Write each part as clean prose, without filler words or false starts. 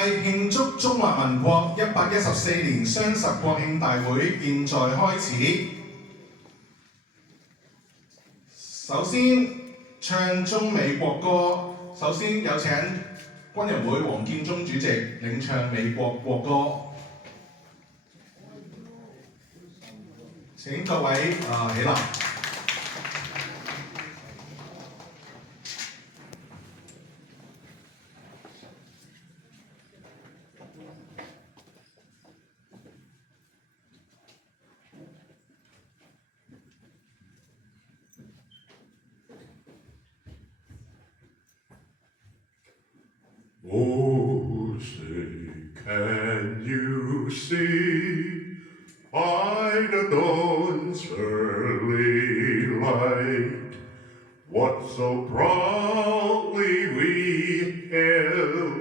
慶祝中華民國114年雙十國慶大會現在開始。首先唱中美國歌，首先有請軍人會黃建中主席領唱美國國歌。請各位起立。Oh, say, can you see by the dawn's early light what so proudly we hailed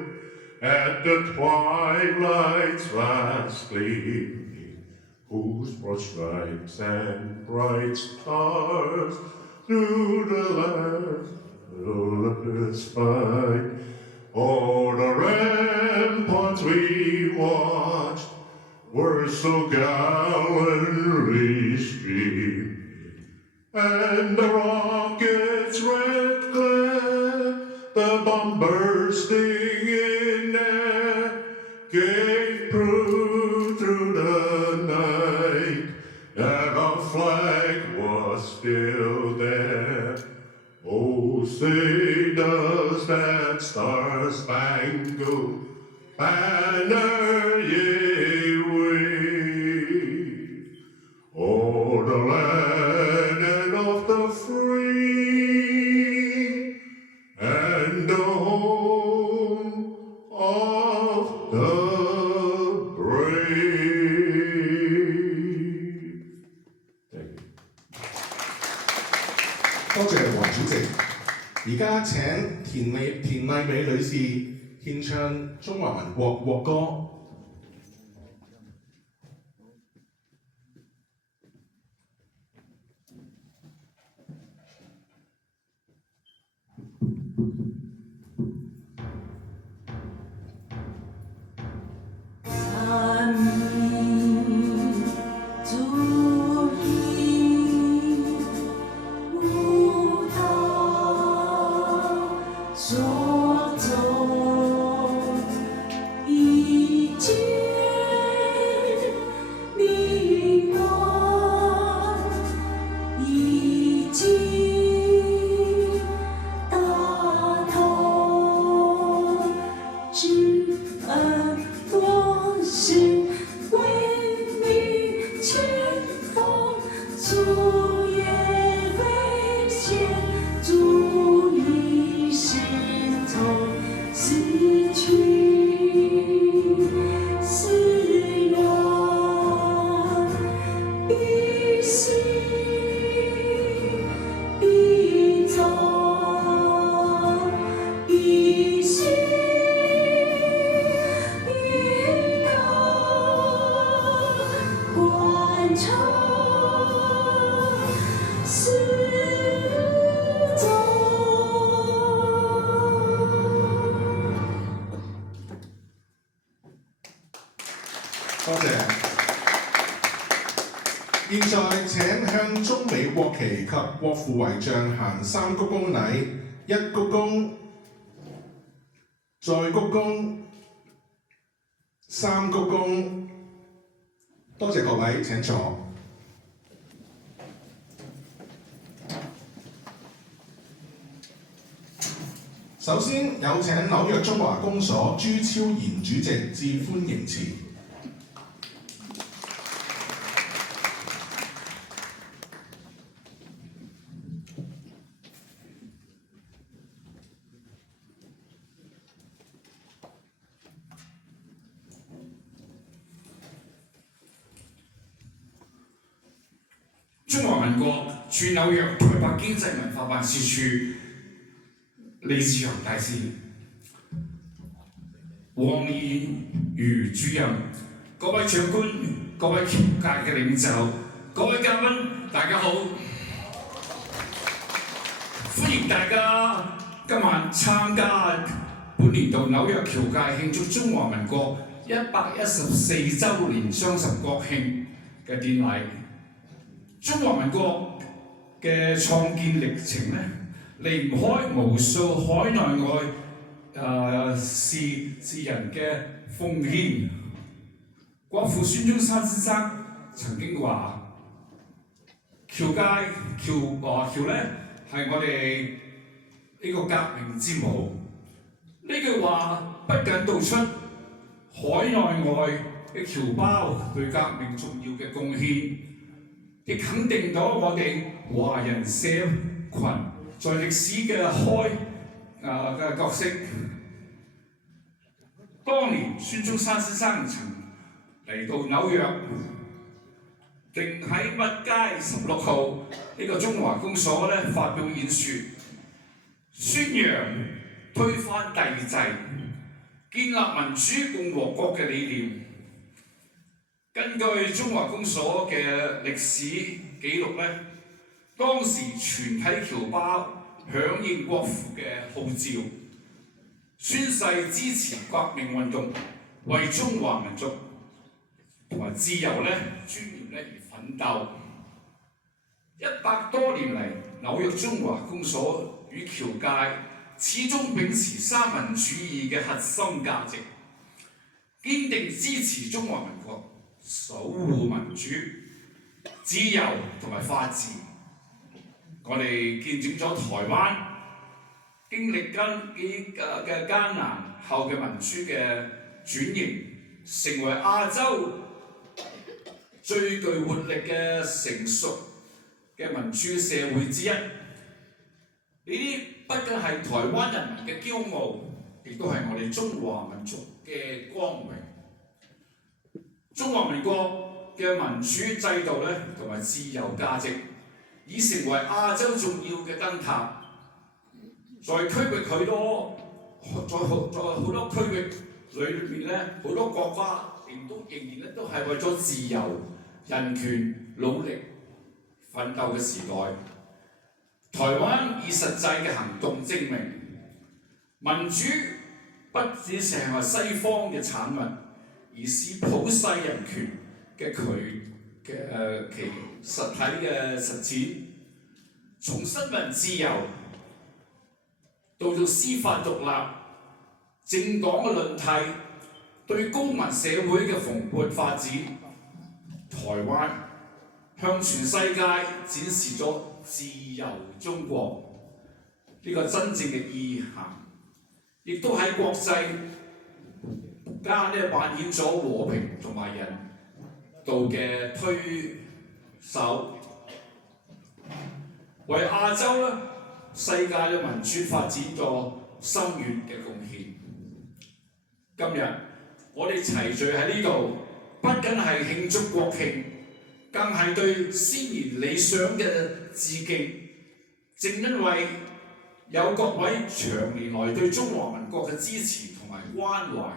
at the twilight's last gleaming, whose broad stripes and bright stars through the landless fight. All the ramparts we watched were so gallantly streaming, and the rockets' red glare, the bomb bursting in air, gave proof through the night that our flag was still there. Oh, say does that star-spangled banner yea wave o'er the land of the free and the home of the brave. Thank you. 多謝黃主席。而家請田麗美女士獻唱中華民國國歌。多謝。現在請向中美國旗及國父遺像行3鞠躬禮，1鞠躬，再鞠躬，3鞠躬。多謝各位，請坐。首先有請紐約中華公所朱超然主席致歡迎詞。中華民國駐紐約台北經濟文化辦事處李志雄大使、黃義瑜主任、各位長官、各位僑界嘅領袖、各位嘉賓，大家好！歡迎大家今晚參加本本年度紐約僑界慶祝中華民國114週年雙十國慶嘅典禮。中華民國嘅創建歷程咧，離唔開無數海內外士人嘅奉獻。國父孫中山先生曾經話：僑咧係我哋呢個革命之母。呢句話不僅道出海內外嘅僑胞對革命重要嘅貢獻，亦肯定咗我哋華人社群在歷史嘅嘅角色。當年孫中山先生曾嚟到紐約，定喺密街16號呢個中華公所咧發表演説，宣揚推翻帝制、建立民主共和國嘅理念。根據中華公所嘅歷史記錄咧，當時全體僑胞響應國父嘅號召，宣誓支持革命運動，為中華民族同埋自由咧、尊嚴咧而奮鬥。100多年嚟，紐約中華公所與僑界始終秉持三民主義嘅核心價值，堅定支持中華民國，守護民主、自由同埋法治。我哋見證咗台灣經歷嘅艱難後嘅民主嘅轉型，成為亞洲最具活力嘅成熟嘅民主社會之一。呢啲不僅係台灣人民嘅驕傲，亦都係我哋中華民族嘅光榮。中華民國嘅民主制度咧，同埋自由價值，已成為亞洲重要嘅燈塔。在好多區域裏面咧，好多國家仍然咧都係為咗自由、人權努力奮鬥嘅時代。台灣以實際嘅行動證明，民主不只係西方嘅產物，而是普世人權嘅其實體嘅實踐。從新聞自由到司法獨立、政黨嘅輪替，對公民社會嘅蓬勃發展，台灣向全世界展示咗自由中國呢個真正嘅意涵，亦都喺國際間咧扮演咗和平同埋人道嘅推手，為亞洲咧世界嘅民主發展咗深遠嘅貢獻。今日我哋齊聚喺呢度，不僅係慶祝國慶，更係對先賢理想嘅致敬。正因為有各位長年來對中華民國嘅支持同埋關懷，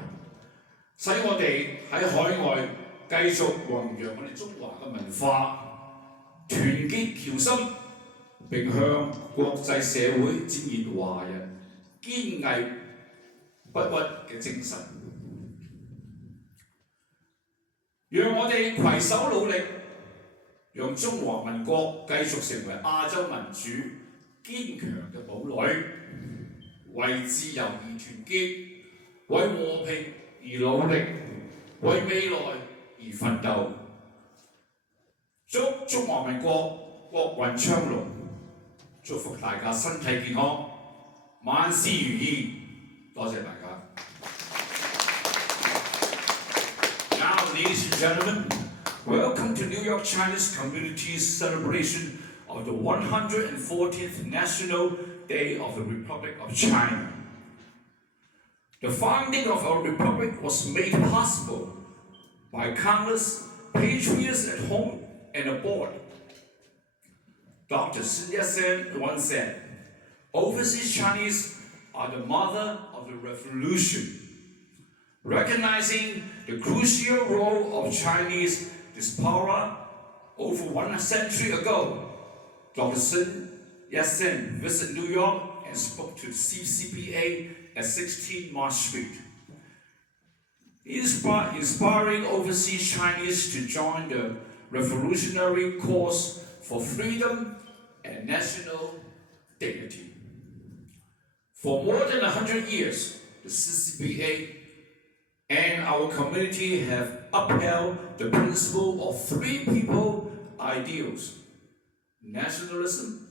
使我哋喺海外繼續弘揚我哋中華嘅文化，團結僑心，並向國際社會展現華人堅毅不屈嘅精神。讓我哋攜手努力，讓中華民國繼續成為亞洲民主堅強嘅堡壘，為自由而團結，為和平而努力，為未來而奮鬥。祝中華民國國運昌隆，祝福大家身體健康，萬事如意。多謝大家。Now, ladies and gentlemen, welcome to New York Chinese Community's celebration of the 114th National Day of the Republic of China. The founding of our republic was made possible by countless patriots at home and abroad. Dr. Sun Yat-sen once said, "Overseas Chinese are the mother of the revolution." Recognizing the crucial role of Chinese diaspora over 1 century ago, Dr. Sun Yat-sen visited New York and spoke to the CCPA at 16 March Street, inspiring overseas Chinese to join the revolutionary cause for freedom and national dignity. For more than 100 years, the CCBA and our community have upheld the principle of three people ideals: nationalism,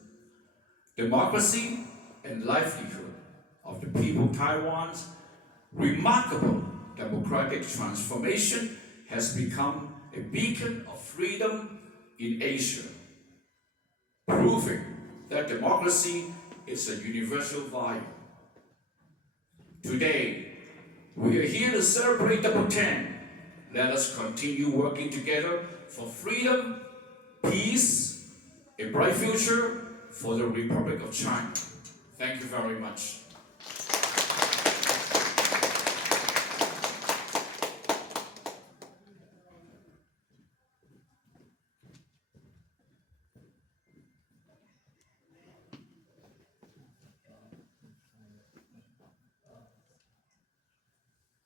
democracy, and livelihood of the people of Taiwan's remarkable democratic transformation has become a beacon of freedom in Asia, proving that democracy is a universal value. Today, we are here to celebrate Double 10. Let us continue working together for freedom, peace, a bright future for the Republic of China. Thank you very much.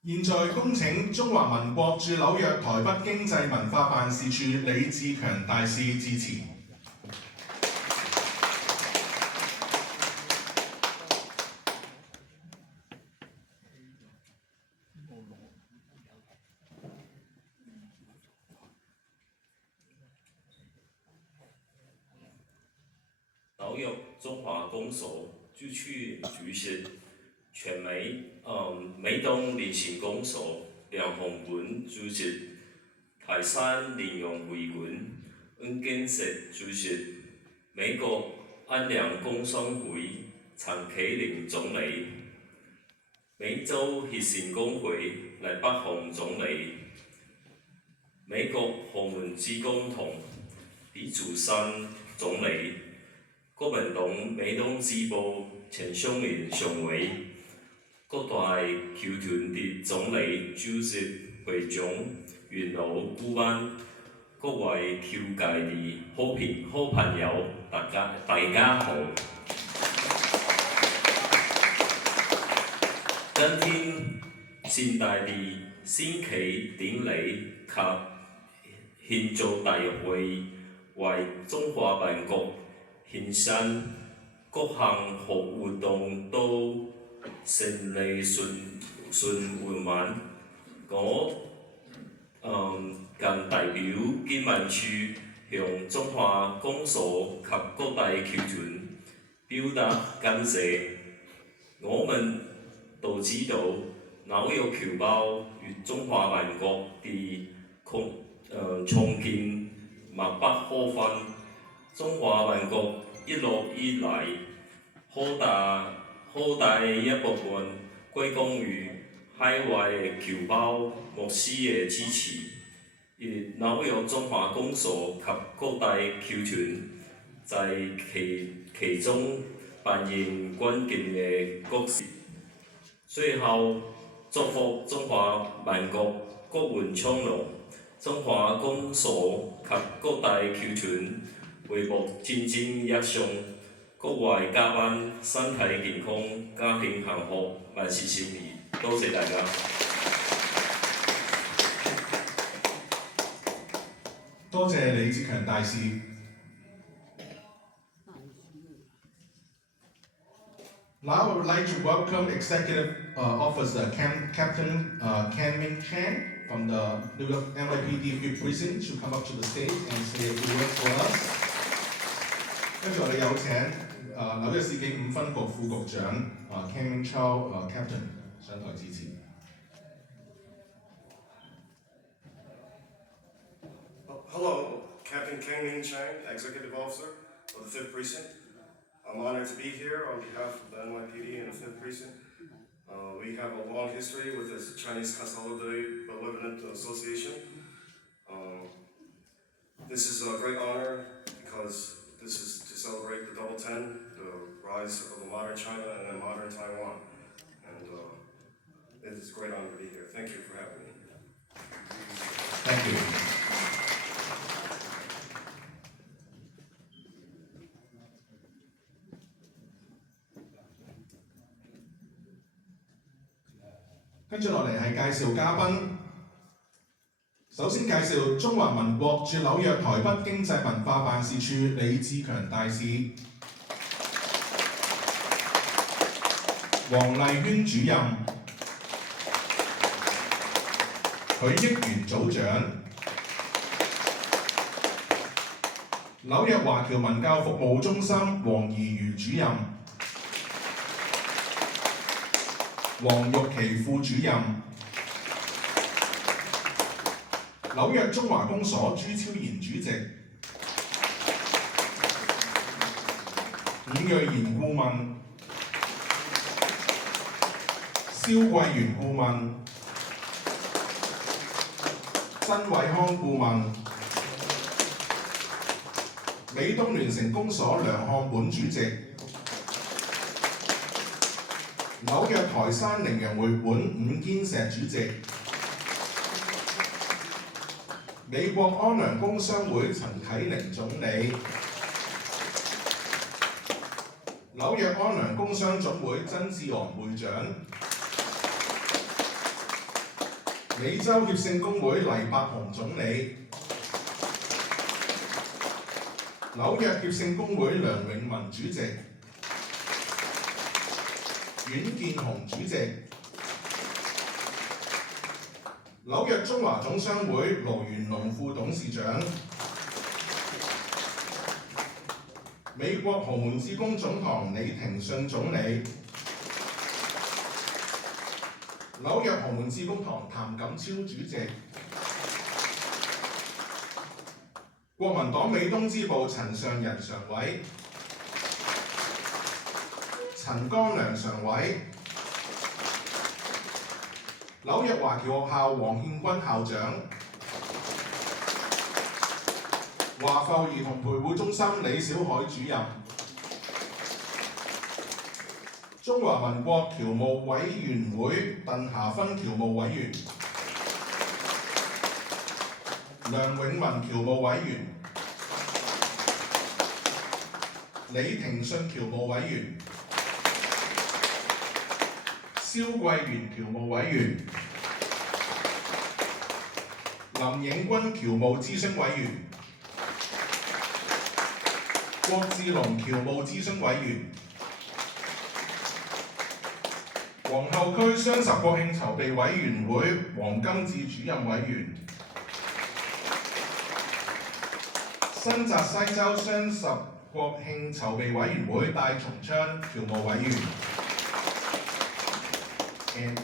現在恭請中華民國駐紐約台北經濟文化辦事處李志強大使致辭。紐約中華公所就去主席全美東連線公所梁鴻本主席，台山聯用會館恩建設主席，美國安良工商會陳啟麟總理，美洲協善工會黎北雄總理，美國洪門之工同李祖山總理，國民黨美東支部陳松年常委，各大僑團的總理、主席、會長、元老、顧問，各位僑界的好朋友，大家好。今天盛大的升旗典禮及慶祝大會為中華民國獻身，各項活動都順利圓滿。我謹代表經文處向中華公所及各大僑團表達感謝。我們都知道紐約僑胞與中華民國的重建密不可分。中華民國一路以來，好大一部分歸功於海外僑胞牧師嘅支持，而紐約中華公所及各大僑團在其中扮演關鍵嘅角色。最後，祝福中華民國國運昌隆，中華公所及各大僑團回復蒸蒸日上，各位嘉賓身體健康，家庭幸福，萬事勝意。多謝大家。多謝李志強大使。Now I would like to welcome Executive Officer Captain Ken Ming Chan from the New York NYPD 5th Precinct to come up to the stage and say a few words for us. 跟住我哋有請紐約市警5分局副局長Ken Ming Chow Captain 上台致辭。Hello, Captain Ken Ming Chang, Executive Officer of the 5th Precinct. I'm honored to be here on behalf of the NYPD and the 5th Precinct. We have a long history with the Chinese Consolidated Benevolent Association. This is a great honor because this is to celebrate the Double 10, the rise of a modern China and a modern Taiwan. And it is a great honor to be here. Thank you for having me. Thank you. 跟住落嚟係介紹嘉賓。首先介紹中華民國駐紐約台北經濟文化辦事處李志強大使、黃麗娟主任、許益元組長、紐約華僑文教服務中心黃怡如主任、黃玉琪副主任、紐約中華公所朱超然主席、伍瑞賢顧問、蕭桂元顧問、曾偉康顧問、美東聯成公所梁漢本主席、紐約台山羚羊會館伍堅石主席、美國安良工商會陳啟寧總理、紐約安良工商總會曾志昂會長、美洲協聖公會黎伯雄總理、紐約協聖公會梁永文主席、阮建雄主席、紐約中華總商會羅元龍副董事長、美國豪門志工總行李廷信總理、紐約豪門志工堂譚錦超主席、國民黨美東支部陳尚仁常委、陳光良常委、紐約華僑學校黃憲君校長、華埠兒童陪護中心李小海主任、中華民國僑務委員會鄧霞芬僑務委員、梁永文僑務委員、李廷信僑務委員、蕭桂元僑務委員、林影君僑務諮詢委員、郭志龍僑務諮詢委員、皇后區雙十國慶籌備委員會黃金志主任委員、新澤西州雙十國慶籌備委員會戴松昌僑務委員 and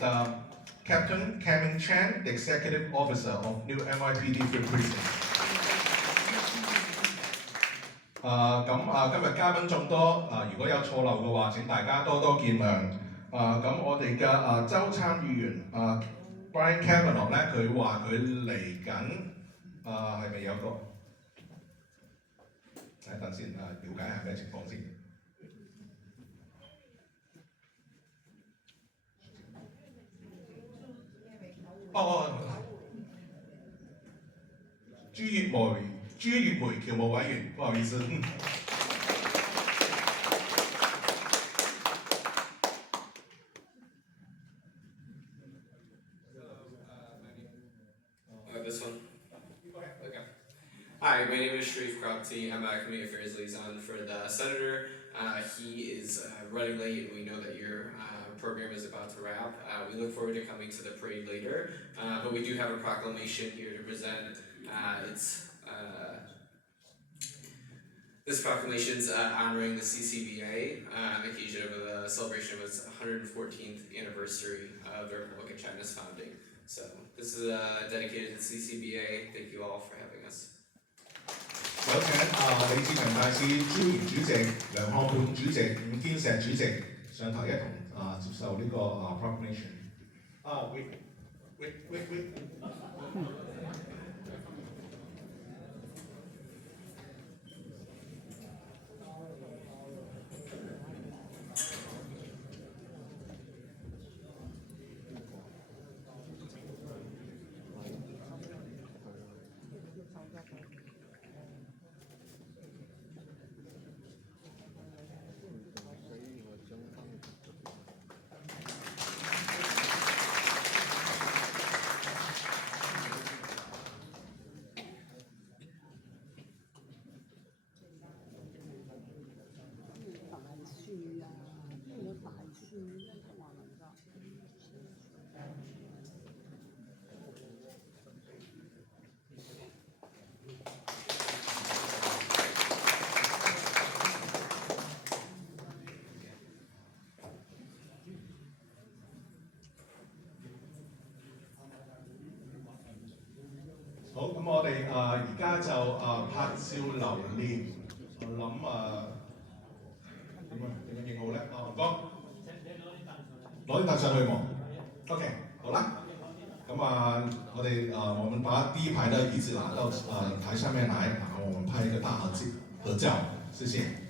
Captain Camming Chan, the Executive Officer of New NYPD 5th Precinct。今日嘉賓眾多，如果有錯漏嘅話，請大家多多見諒。咁我哋嘅州參議員Brian Kavanaugh 咧，佢話佢嚟緊，係咪有個？等先，了解下咩情況先。朱月梅僑務委員，不好意思。This one? Okay. Hi, my name is Sharif Krapti. I'm a Community Affairs Liaison for the Senator. He is running late, and we know that your program is about to wrap. We look forward to coming to the parade later, but we do have a proclamation here to present. This proclamation is honoring the CCBA on occasion of the celebration of its 114th anniversary of the Republic of China's founding. So this is dedicated to the CCBA. Thank you all for having us. 有請李志強大使、朱元主席、梁漢本主席、伍堅石主席上台一同接受呢個proclamation。wait。咁我哋而家就拍照留念，我諗點樣影好咧？唔該，攞啲凳上去冇 ？OK， 好啦。咁我們把第一排的椅子拿到台上面來，然後我們拍一個大合照，謝謝。